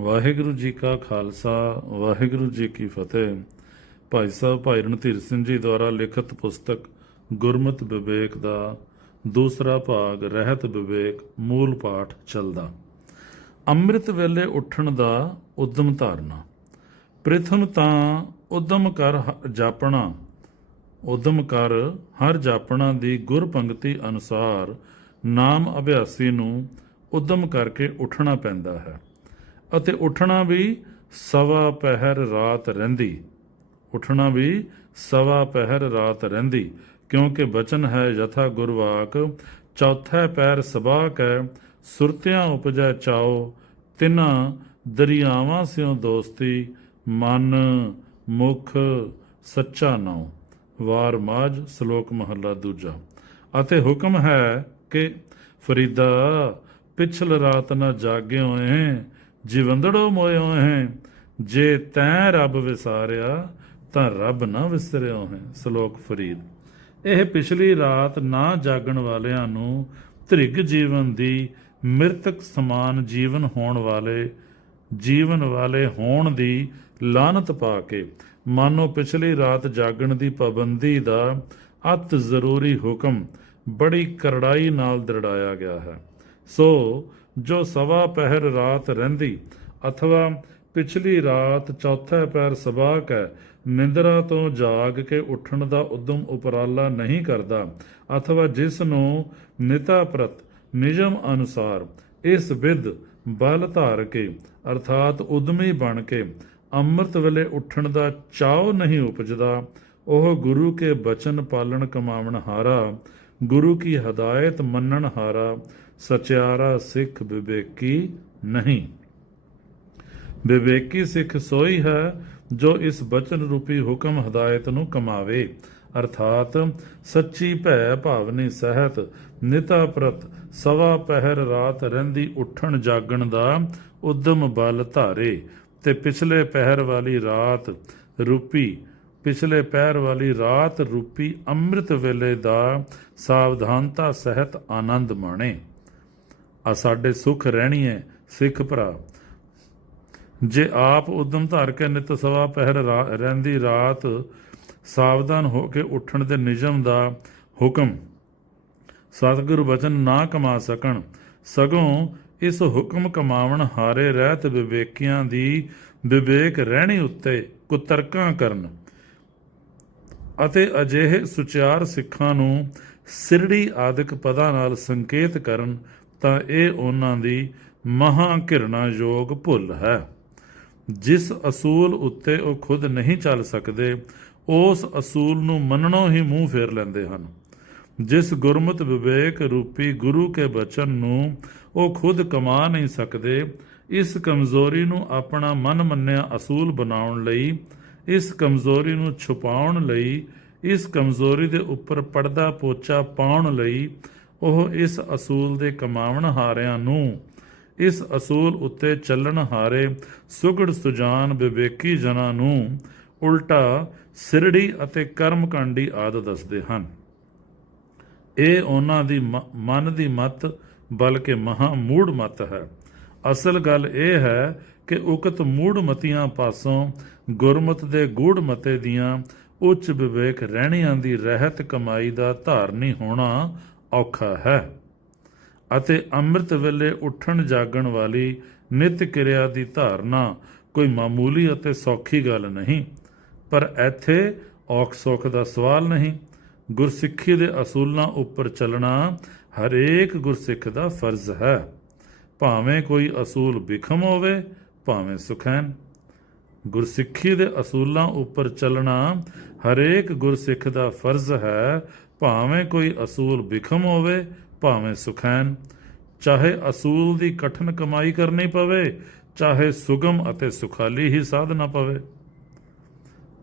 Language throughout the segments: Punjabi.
ਵਾਹਿਗੁਰੂ ਜੀ ਕਾ ਖਾਲਸਾ, ਵਾਹਿਗੁਰੂ ਜੀ ਕੀ ਫਤਿਹ। ਭਾਈ ਸਾਹਿਬ, ਭਾਈ ਰਣਧੀਰ ਸਿੰਘ ਜੀ ਦੁਆਰਾ ਲਿਖਤ ਪੁਸਤਕ ਗੁਰਮਤ ਵਿਵੇਕ ਦਾ ਦੂਸਰਾ ਭਾਗ, ਰਹਿਤ ਵਿਵੇਕ, ਮੂਲ ਪਾਠ ਚੱਲਦਾ। ਅੰਮ੍ਰਿਤ ਵੇਲੇ ਉੱਠਣ ਦਾ ਉਦਮ ਧਾਰਨਾ। ਪ੍ਰਥਮ ਤਾਂ ਉਦਮ ਕਰ ਹ- ਜਾਪਣਾ। ਉਦਮ ਕਰ ਹਰ ਜਾਪਣਾ ਦੀ ਗੁਰ ਪੰਕਤੀ ਅਨੁਸਾਰ ਨਾਮ ਅਭਿਆਸੀ ਨੂੰ ਉਦਮ ਕਰਕੇ ਉੱਠਣਾ ਪੈਂਦਾ ਹੈ। ਅਤੇ ਉੱਠਣਾ ਵੀ ਸਵਾ ਪਹਿਰ ਰਾਤ ਰਹਿੰਦੀ। ਉੱਠਣਾ ਵੀ ਸਵਾ ਪਹਿਰ ਰਾਤ ਰਹਿੰਦੀ, ਕਿਉਂਕਿ ਬਚਨ ਹੈ ਯਥਾ ਗੁਰਵਾਕ, ਚੌਥਾ ਪੈਰ ਸਭਾ ਕੈ, ਸੁਰਤਿਆਂ ਉਪਜੈ ਚਾਓ ਤਿਨਾ ਦਰਿਆਵਾਂ ਸਿਓ ਦੋਸਤੀ, ਮਨ ਮੁਖ ਸੱਚਾ ਨਾਉ। ਵਾਰ ਮਾਝ ਸ਼ਲੋਕ ਮਹੱਲਾ ਦੂਜਾ। ਅਤੇ ਹੁਕਮ ਹੈ ਕਿ ਫਰੀਦਾ ਪਿਛਲ ਰਾਤ ਨਾ ਜਾਗਿਓ ਏ ਜੀਵੰਦੜੋ ਮੋਇਓ ਹੈ। ਜੇ ਤੈਂ ਰੱਬ ਵਿਸਾਰਿਆ, ਤਾਂ ਰੱਬ ਨਾ ਵਿਸਰਿਓ ਹੈ, ਸ਼ਲੋਕ ਫਰੀਦ। ਇਹ ਪਿਛਲੀ ਰਾਤ ਨਾ ਜਾਗਣ ਵਾਲਿਆਂ ਨੂੰ ਧ੍ਰਿਗ ਜੀਵਨ ਦੀ ਮ੍ਰਿਤਕ ਸਮਾਨ ਜੀਵਨ ਹੋਣ ਵਾਲੇ, ਜੀਵਨ ਵਾਲੇ ਹੋਣ ਦੀ ਲਾਨਤ ਪਾ ਕੇ, ਮਾਨੋ ਪਿਛਲੀ ਰਾਤ ਜਾਗਣ ਦੀ ਪਾਬੰਦੀ ਦਾ ਅਤ ਜ਼ਰੂਰੀ ਹੁਕਮ ਬੜੀ ਕਰੜਾਈ ਨਾਲ ਦਰੜਾਇਆ ਗਿਆ ਹੈ। ਸੋ ਜੋ ਸਵਾ ਪਹਿਰ ਰਾਤ ਰਹਿੰਦੀ, ਅਥਵਾ ਪਿਛਲੀ ਰਾਤ ਚੌਥੇ ਪੈਰ ਸਬਾਕ ਹੈ ਨਿੰਦਰਾ ਤੋਂ ਜਾਗ ਕੇ ਉੱਠਣ ਦਾ ਉਦਮ ਉਪਰਾਲਾ ਨਹੀਂ ਕਰਦਾ, ਅਥਵਾ ਜਿਸ ਨੂੰ ਨਿਤਾ ਪ੍ਰਤ ਨਿਯਮ ਅਨੁਸਾਰ ਇਸ ਵਿਦ ਬਲ ਧਾਰ ਕੇ, ਅਰਥਾਤ ਉਦਮੀ ਬਣ ਕੇ ਅੰਮ੍ਰਿਤ ਵੇਲੇ ਉੱਠਣ ਦਾ ਚਾਉ ਨਹੀਂ ਉਪਜਦਾ, ਉਹ ਗੁਰੂ ਕੇ ਬਚਨ ਪਾਲਣ ਕਮਾਵਣ ਹਾਰਾ, ਗੁਰੂ ਕੀ ਹਦਾਇਤ ਮੰਨਣ ਹਾਰਾ ਸਚਿਆਰਾ ਸਿੱਖ ਵਿਵੇਕੀ ਨਹੀਂ। ਵਿਵੇਕੀ ਸਿੱਖ ਸੋਈ ਹੈ, ਜੋ ਇਸ ਬਚਨ ਰੂਪੀ ਹੁਕਮ ਹਦਾਇਤ ਨੂੰ ਕਮਾਵੇ। ਅਰਥਾਤ ਸੱਚੀ ਭੈ ਭਾਵਨੀ ਸਹਿਤ ਨਿਤਾ ਪ੍ਰਤ ਸਵਾ ਪਹਿਰ ਰਾਤ ਰਹਿੰਦੀ ਉੱਠਣ ਜਾਗਣ ਦਾ ਉਦਮ ਬਲ ਧਾਰੇ। ਤੇ ਪਿਛਲੇ ਪਹਿਰ ਵਾਲੀ ਰਾਤ ਰੂਪੀ, ਪਿਛਲੇ ਪਹਿਰ ਵਾਲੀ ਰਾਤ ਰੂਪੀ ਅੰਮ੍ਰਿਤ ਵੇਲੇ ਦਾ ਸਾਵਧਾਨਤਾ ਸਹਿਤ ਆਨੰਦ ਮਾਣੇ। ਆ ਸਾਡੇ ਸੁਖ ਹੈ ਸਿੱਖ ਭਰਾ। ਜੇ ਆਪ ਉਦਮ ਧਾਰ ਕੇ ਨਿਤ ਸਵਾ ਪਹਿਰ ਰਹਿੰਦੀ ਰਾਤ, ਸਾਵਧਾਨ ਹੋ ਕੇ ਉੱਠਣ ਦੇ ਨਿਯਮ ਦਾ ਹੁਕਮ। ਸਤਿਗੁਰੂ ਬਚਨ ਨਾ ਕਮਾ ਸਕਣ। ਸਗੋਂ ਇਸ ਹੁਕਮ ਕਮਾਵਣ ਹਾਰੇ ਰਹਿਤ ਵਿਵੇਕੀਆਂ ਦੀ ਵਿਵੇਕ ਰਹਿਣੀ ਉੱਤੇ ਕੁਤਰਕਾਂ ਕਰਨ। ਅਤੇ ਅਜਿਹੇ ਸੁਚਾਰ ਸਿੱਖਾਂ ਨੂੰ ਸਿਰੜੀ ਆਦਿਕ ਪਦਾਂ ਨਾਲ ਸੰਕੇਤ ਕਰਨ। ਤਾਂ ਇਹ ਉਹਨਾਂ ਦੀ ਮਹਾ ਘਿਰਣਾ ਯੋਗ ਭੁੱਲ ਹੈ। ਜਿਸ ਅਸੂਲ ਉੱਤੇ ਉਹ ਖੁਦ ਨਹੀਂ ਚੱਲ ਸਕਦੇ, ਉਸ ਅਸੂਲ ਨੂੰ ਮੰਨਣੋਂ ਹੀ ਮੂੰਹ ਫੇਰ ਲੈਂਦੇ ਹਨ। ਜਿਸ ਗੁਰਮਤ ਵਿਵੇਕ ਰੂਪੀ ਗੁਰੂ ਕੇ ਬਚਨ ਨੂੰ ਉਹ ਖੁਦ ਕਮਾ ਨਹੀਂ ਸਕਦੇ, ਇਸ ਕਮਜ਼ੋਰੀ ਨੂੰ ਆਪਣਾ ਮਨ ਮੰਨਿਆ ਅਸੂਲ ਬਣਾਉਣ ਲਈ, ਇਸ ਕਮਜ਼ੋਰੀ ਨੂੰ ਛੁਪਾਉਣ ਲਈ, ਇਸ ਕਮਜ਼ੋਰੀ ਦੇ ਉੱਪਰ ਪਰਦਾ ਪੋਚਾ ਪਾਉਣ ਲਈ ਉਹ ਇਸ ਅਸੂਲ ਦੇ ਕਮਾਵਣ ਹਾਰਿਆਂ ਨੂੰ, ਇਸ ਅਸੂਲ ਉੱਤੇ ਚੱਲਣ ਹਾਰੇ ਸੁਗੜ ਸੁਜਾਨ ਵਿਵੇਕੀ ਜਨਾਂ ਨੂੰ ਉਲਟਾ ਸਿਰੜੀ ਅਤੇ ਕਰਮਕਾਂਡੀ ਆਦ ਦੱਸਦੇ ਹਨ। ਇਹ ਉਹਨਾਂ ਦੀ ਮਨ ਦੀ ਮਤ ਬਲਕਿ ਮਹਾ ਮੂੜ ਮਤ ਹੈ। ਅਸਲ ਗੱਲ ਇਹ ਹੈ ਕਿ ਉਕਤ ਮੂੜ ਮਤੀਆਂ ਪਾਸੋਂ ਗੁਰਮਤ ਦੇ ਗੂੜ ਮਤੇ ਦੀਆਂ ਉੱਚ ਵਿਵੇਕ ਰਹਿਣੀਆਂ ਦੀ ਰਹਿਤ ਕਮਾਈ ਦਾ ਧਾਰਨੀ ਹੋਣਾ ਔਖਾ ਹੈ। ਅਤੇ ਅੰਮ੍ਰਿਤ ਵੇਲੇ ਉੱਠਣ ਜਾਗਣ ਵਾਲੀ ਨਿਤ ਕਿਰਿਆ ਦੀ ਧਾਰਨਾ ਕੋਈ ਮਾਮੂਲੀ ਅਤੇ ਸੌਖੀ ਗੱਲ ਨਹੀਂ, ਪਰ ਇੱਥੇ ਔਖ ਸੁੱਖ ਦਾ ਸਵਾਲ ਨਹੀਂ। ਗੁਰਸਿੱਖੀ ਦੇ ਅਸੂਲਾਂ ਉੱਪਰ ਚੱਲਣਾ ਹਰੇਕ ਗੁਰਸਿੱਖ ਦਾ ਫਰਜ਼ ਹੈ। ਭਾਵੇਂ ਕੋਈ ਅਸੂਲ ਵਿਖਮ ਹੋਵੇ, ਭਾਵੇਂ ਸੁਖੈਨ ਗੁਰਸਿੱਖੀ ਦੇ ਅਸੂਲਾਂ ਉੱਪਰ ਚੱਲਣਾ ਹਰੇਕ ਗੁਰਸਿੱਖ ਦਾ ਫਰਜ਼ ਹੈ ਭਾਵੇਂ ਕੋਈ ਅਸੂਲ ਵਿਖਮ ਹੋਵੇ, ਭਾਵੇਂ ਸੁਖੈਨ। ਚਾਹੇ ਅਸੂਲ ਦੀ ਕਠਨ ਕਮਾਈ ਕਰਨੀ ਪਵੇ, ਚਾਹੇ ਸੁਗਮ ਅਤੇ ਸੁਖਾਲੀ ਹੀ ਸਾਧਨਾ ਪਵੇ।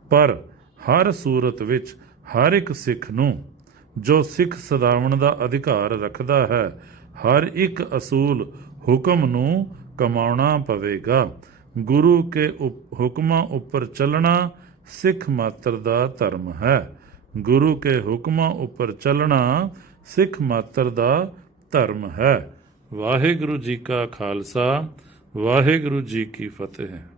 ਪਰ ਹਰ ਸੂਰਤ ਵਿੱਚ ਹਰ ਇੱਕ ਸਿੱਖ ਨੂੰ, ਜੋ ਸਿੱਖ ਸਦਾਵਣ ਦਾ ਅਧਿਕਾਰ ਰੱਖਦਾ ਹੈ, ਹਰ ਇੱਕ ਅਸੂਲ ਹੁਕਮ ਨੂੰ ਕਮਾਉਣਾ ਪਵੇਗਾ। ਗੁਰੂ ਕੇ ਉਪ- ਹੁਕਮਾਂ ਉੱਪਰ ਚੱਲਣਾ ਸਿੱਖ ਮਾਤਰ ਦਾ ਧਰਮ ਹੈ। ਗੁਰੂ ਕੇ ਹੁਕਮਾਂ ਉੱਪਰ ਚੱਲਣਾ ਸਿੱਖ ਮਾਤਰ ਦਾ ਧਰਮ ਹੈ। ਵਾਹਿਗੁਰੂ ਜੀ ਕਾ ਖਾਲਸਾ, ਵਾਹਿਗੁਰੂ ਜੀ ਕੀ ਫਤਿਹ।